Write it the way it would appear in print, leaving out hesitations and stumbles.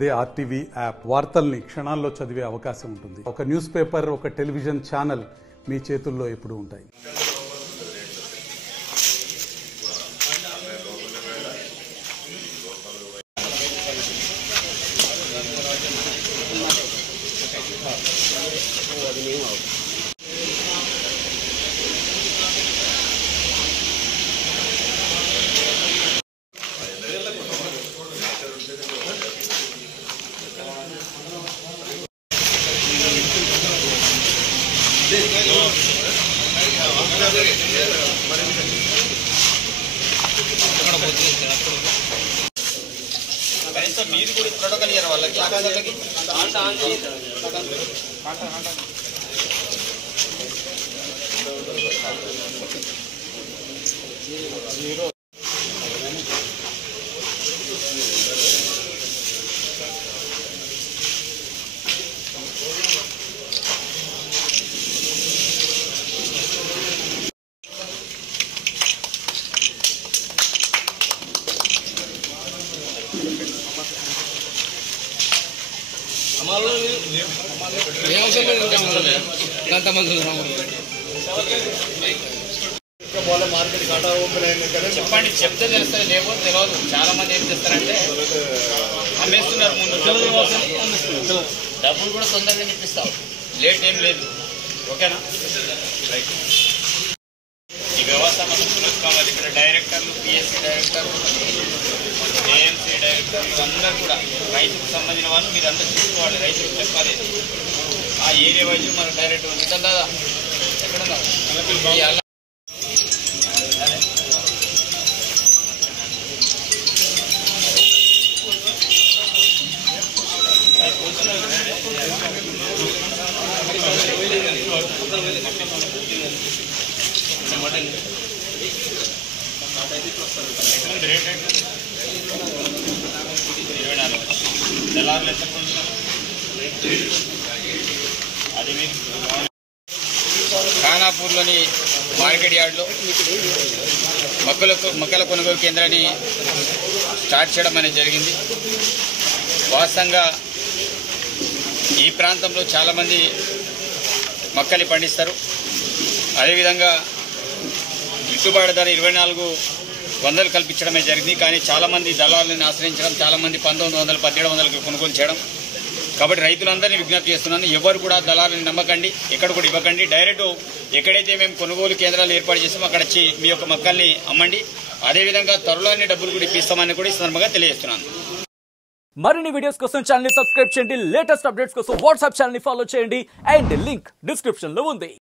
అదే RTV app వార్తల్ని క్షణాల్లో చదివే అవకాశం ఉంటుంది. ఒక న్యూస్ పేపర్, ఒక టెలివిజన్ ఛానల్ మీ చేతుల్లో ఎప్పుడూ ఉంటాయి. మీరు కూడా ప్రోటోకాల్ ఇయ్యారు వాళ్ళకి చెప్పండి, చెప్తే తెలుస్తుంది, లేకపోతే తెలియదు. చాలా మంది ఏం చేస్తారంటే అమ్మేస్తున్నారు, ముందు డబ్బులు కూడా తొందరగా ఇప్పిస్తావు, లేట్ ఏం లేదు. ఓకేనా? రైట్. ఈ వ్యవస్థ మనం చూసుకోవాలి. ఇక్కడ డైరెక్టర్లు, పిఎస్సి డైరెక్టర్లు, ఏఎంసీ డైరెక్టర్లు అందరూ కూడా రైతుకు సంబంధించిన వాళ్ళు మీరు అందరూ చూసుకోవాలి. రైతులకు చెప్పాలి. ఆ ఏరియా వైద్యులు మనకు డైరెక్ట్ ఉంటుందా ఎక్కడున్నా దళారులు ఎంత అది ఖానాపూర్లోని మార్కెట్ యార్డ్లో మొక్కల కొనుగోలు కేంద్రాన్ని స్టార్ట్ చేయడం అనేది జరిగింది. వాస్తవంగా ఈ ప్రాంతంలో చాలామంది మొక్కలు పండిస్తారు. అదేవిధంగా గిట్టుబాటు ధర 2400 కల్పించడమే జరిగింది. కానీ చాలామంది దళాలను ఆశ్రయించడం, చాలామంది 1900, 1700 కొనుగోలు చేయడం. కాబట్టి రైతులందరినీ విజ్ఞప్తి చేస్తున్నాను, ఎవరు కూడా దళాలను నమ్మకండి, ఎక్కడ కూడా ఇవ్వకండి. డైరెక్ట్ ఎక్కడైతే మేము కొనుగోలు కేంద్రాలు ఏర్పాటు చేస్తామో అక్కడ వచ్చి మీ యొక్క మొక్కల్ని అమ్మండి. అదేవిధంగా త్వరలోనే డబ్బులు కూడా ఇప్పిస్తామని కూడా ఈ సందర్భంగా తెలియజేస్తున్నాను. మరిన్ని వీడియోస్ కోసం ఛానల్ ని సబ్స్క్రైబ్ చేయండి. లేటెస్ట్ అప్డేట్స్ కోసం వాట్సాప్ ఛానల్ ని ఫాలో చేయండి. అండ్ లింక్ డిస్క్రిప్షన్ లో ఉంది.